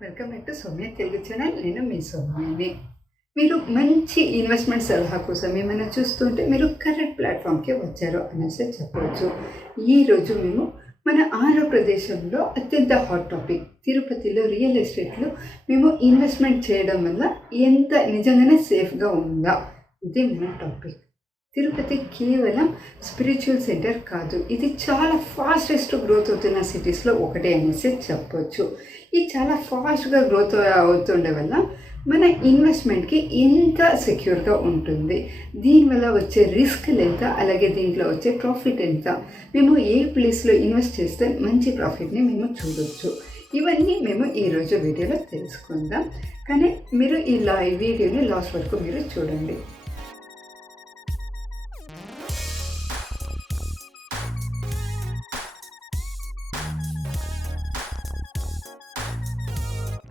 Welcome back to Soumya Telugu channel. నేను మీ సౌమ్యని. మీరు మంచి ఇన్వెస్ట్మెంట్ సలహా కోసం ఏమైనా చూస్తుంటే మీరు కరెక్ట్ ప్లాట్ఫామ్కి వచ్చారు అనేసి చెప్పవచ్చు ఈరోజు మేము మన ఆంధ్రప్రదేశంలో అత్యంత హాట్ టాపిక్ తిరుపతిలో రియల్ ఎస్టేట్లో మేము ఇన్వెస్ట్మెంట్ చేయడం వల్ల ఎంత నిజంగానే సేఫ్గా ఉందా? ఇది మన టాపిక్ తిరుపతి కేవలం స్పిరిచువల్ సెంటర్ కాదు. ఇది చాలా ఫాస్టెస్ట్ గ్రోత్ అవుతున్న సిటీస్లో ఒకటే అనేసి చెప్పొచ్చు. ఇది చాలా ఫాస్ట్గా గ్రోత్ అవుతుండే వల్ల మన ఇన్వెస్ట్మెంట్కి ఎంత సెక్యూర్గా ఉంటుంది. దీనివల్ల వచ్చే రిస్క్లు ఎంత? అలాగే దీంట్లో వచ్చే ప్రాఫిట్ ఎంత? మేము ఏ ప్లేస్లో ఇన్వెస్ట్ చేస్తే మంచి ప్రాఫిట్ని మేము చూడొచ్చు. ఇవన్నీ మేము ఈరోజు వీడియోలో తెలుసుకుందాం. కానీ మీరు ఇలా ఈ వీడియోని లాస్ట్ వరకు మీరు చూడండి.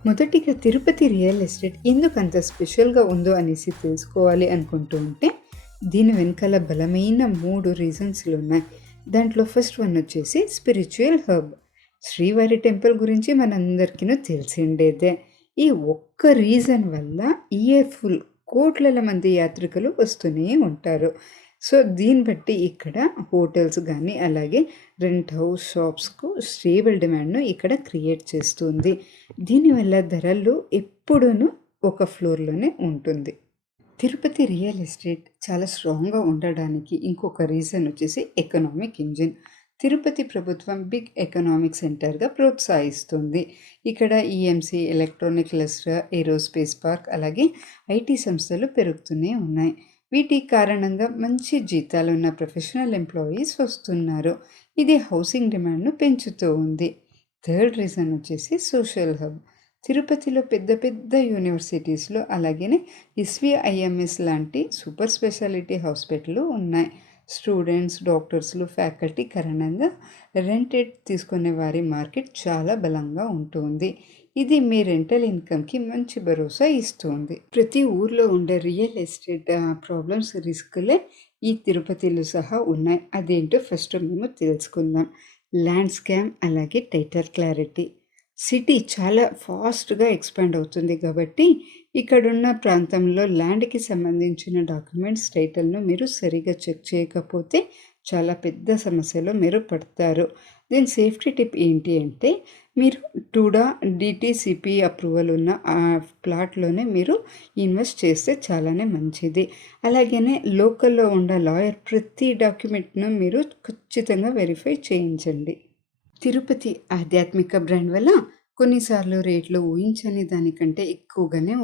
మొదటిగా తిరుపతి రియల్ ఎస్టేట్ ఎందుకు అంత స్పెషల్గా ఉందో అనేసి తెలుసుకోవాలి అనుకుంటూ ఉంటే దీని వెనకాల బలమైన మూడు రీజన్స్లు ఉన్నాయి. దాంట్లో ఫస్ట్ వన్ వచ్చేసి స్పిరిచువల్ హబ్ శ్రీవారి టెంపుల్ గురించి మనందరికీ తెలిసిండేదే. ఈ ఒక్క రీజన్ వల్ల ఇయర్ ఫుల్ కోట్ల మంది యాత్రికులు వస్తూనే ఉంటారు. సో దీన్ని బట్టి ఇక్కడ హోటల్స్ కానీ అలాగే రెంట్ హౌస్ షాప్స్కు స్టేబుల్ డిమాండ్ను ఇక్కడ క్రియేట్ చేస్తుంది. దీనివల్ల ధరలు ఎప్పుడూ ఒక ఫ్లోర్లోనే ఉంటుంది. తిరుపతి రియల్ ఎస్టేట్ చాలా స్ట్రాంగ్గా ఉండడానికి ఇంకొక రీజన్ వచ్చేసి ఎకనామిక్ ఇంజిన్. తిరుపతి ప్రభుత్వం బిగ్ ఎకనామిక్ సెంటర్గా ప్రోత్సహిస్తుంది. ఇక్కడ EMC electronic cluster aerospace park అలాగే ఐటీ సంస్థలు పెరుగుతూనే ఉన్నాయి. వీటి కారణంగా మంచి జీతాలు ఉన్న ప్రొఫెషనల్ ఎంప్లాయీస్ వస్తున్నారు. ఇది హౌసింగ్ డిమాండ్ను పెంచుతూ ఉంది. థర్డ్ రీజన్ వచ్చేసి సోషల్ హబ్ తిరుపతిలో పెద్ద పెద్ద యూనివర్సిటీస్లో అలాగే ఇస్వి ఐఎంఎస్ లాంటి సూపర్ స్పెషాలిటీ హాస్పిటల్ ఉన్నాయి. స్టూడెంట్స్ డాక్టర్స్లు ఫ్యాకల్టీ కారణంగా రెంటెడ్ తీసుకునే వారి మార్కెట్ చాలా బలంగా ఉంటుంది. ఇది మీ రెంటల్ ఇన్కమ్కి మంచి భరోసా ఇస్తుంది. ప్రతి ఊర్లో ఉండే రియల్ ఎస్టేట్ ప్రాబ్లమ్స్ రిస్క్లే ఈ తిరుపతిలో సహా ఉన్నాయి. అదేంటో ఫస్ట్ మేము తెలుసుకుందాం. ల్యాండ్ స్కామ్ అలాగే టైటర్ క్లారిటీ. సిటీ చాలా ఫాస్ట్గా ఎక్స్పాండ్ అవుతుంది కాబట్టి ఇక్కడున్న ప్రాంతంలో ల్యాండ్కి సంబంధించిన డాక్యుమెంట్స్ టైటిల్ను మీరు సరిగా చెక్ చేయకపోతే చాలా పెద్ద సమస్యలో మీరు పడతారు. దీని సేఫ్టీ టిప్ ఏంటి అంటే మీరు టూడా డిటీసీపీ అప్రూవల్ ఉన్న ఆ ప్లాట్లోనే మీరు ఇన్వెస్ట్ చేస్తే చాలానే మంచిది. అలాగనే లోకల్లో ఉన్న లాయర్ ప్రతి డాక్యుమెంట్ను మీరు ఖచ్చితంగా వెరిఫై చేయించండి. తిరుపతి ఆధ్యాత్మిక బ్రాండ్ వల్ల కొన్నిసార్లు రేట్లు ఊహించని దానికంటే ఎక్కువగానే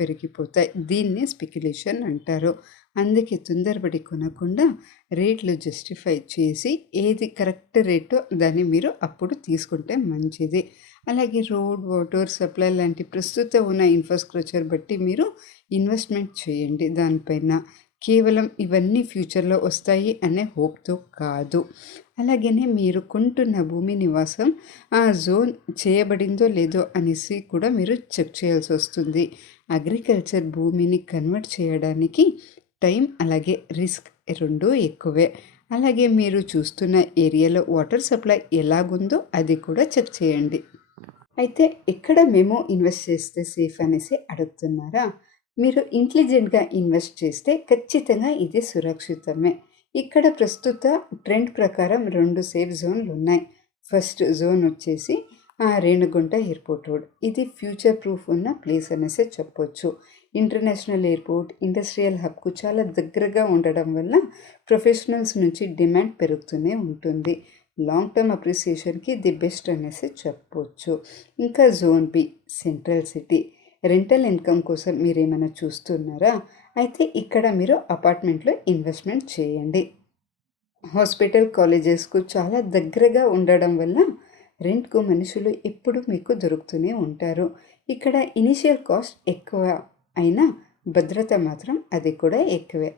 పెరిగిపోతాయి. దీన్నే స్పెక్యులేషన్ అంటారు. అందుకే తొందరపడి కొనకుండా రేట్లు జస్టిఫై చేసి ఏది కరెక్ట్ రేటు దాన్ని మీరు అప్పుడు తీసుకుంటే మంచిది. అలాగే రోడ్ వాటర్ సప్లై లాంటి ప్రస్తుత ఉన్న ఇన్ఫ్రాస్ట్రక్చర్ బట్టి మీరు ఇన్వెస్ట్మెంట్ చేయండి దానిపైన. కేవలం ఇవన్నీ ఫ్యూచర్లో వస్తాయి అనే హోప్తో కాదు. అలాగనే మీరు కొంటున్న భూమి నివాసం ఆ జోన్ చేయబడిందో లేదో అనేసి కూడా మీరు చెక్ చేయాల్సి వస్తుంది. అగ్రికల్చర్ భూమిని కన్వర్ట్ చేయడానికి టైం అలాగే రిస్క్ రెండు ఎక్కువే. అలాగే మీరు చూస్తున్న ఏరియాలో వాటర్ సప్లై ఎలాగుందో అది కూడా చెక్ చేయండి. అయితే ఎక్కడ మేము ఇన్వెస్ట్ చేస్తే సేఫ్ అనేసి అడుగుతున్నారా? మీరు ఇంటెలిజెంట్గా ఇన్వెస్ట్ చేస్తే ఖచ్చితంగా ఇది సురక్షితమే. ఇక్కడ ప్రస్తుత ట్రెండ్ ప్రకారం రెండు సేఫ్ జోన్లు ఉన్నాయి. ఫస్ట్ జోన్ వచ్చేసి రేణుగుంట ఎయిర్పోర్ట్ రోడ్ ఇది ఫ్యూచర్ ప్రూఫ్ ఉన్న ప్లేస్ అనేసి చెప్పొచ్చు. ఇంటర్నేషనల్ ఎయిర్పోర్ట్ ఇండస్ట్రియల్ హబ్కు చాలా దగ్గరగా ఉండడం వల్ల ప్రొఫెషనల్స్ నుంచి డిమాండ్ పెరుగుతూనే ఉంటుంది. లాంగ్ టర్మ్ అప్రిసియేషన్కి ది బెస్ట్ అనేసి చెప్పొచ్చు. ఇంకా zone B central city rental income కోసం మీరు ఏమైనా చూస్తున్నారా? అయితే ఇక్కడ మీరు అపార్ట్మెంట్లో ఇన్వెస్ట్మెంట్ చేయండి. హాస్పిటల్ కాలేజెస్కు చాలా దగ్గరగా ఉండడం వల్ల రెంట్కు మనుషులు ఎప్పుడు మీకు దొరుకుతూనే ఉంటారు. ఇక్కడ ఇనిషియల్ కాస్ట్ ఎక్కువ అయినా భద్రత మాత్రం అది కూడా ఎక్కువే.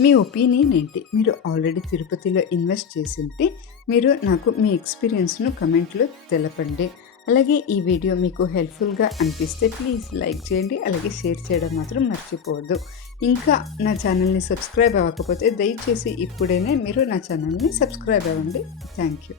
మీ ఒపీనియన్ ఏంటి? మీరు ఆల్రెడీ తిరుపతిలో ఇన్వెస్ట్ చేసింటే మీరు నాకు మీ ఎక్స్పీరియన్స్ను కమెంట్లో తెలపండి. అలాగే ఈ వీడియో మీకు హెల్ప్ఫుల్గా అనిపిస్తే ప్లీజ్ లైక్ చేయండి అలాగే షేర్ చేయడం మాత్రం మర్చిపోవద్దు. ఇంకా నా ఛానల్ని సబ్స్క్రైబ్ అవ్వకపోతే దయచేసి ఇప్పుడైనా మీరు నా ఛానల్ని సబ్స్క్రైబ్ అవ్వండి. Thank you.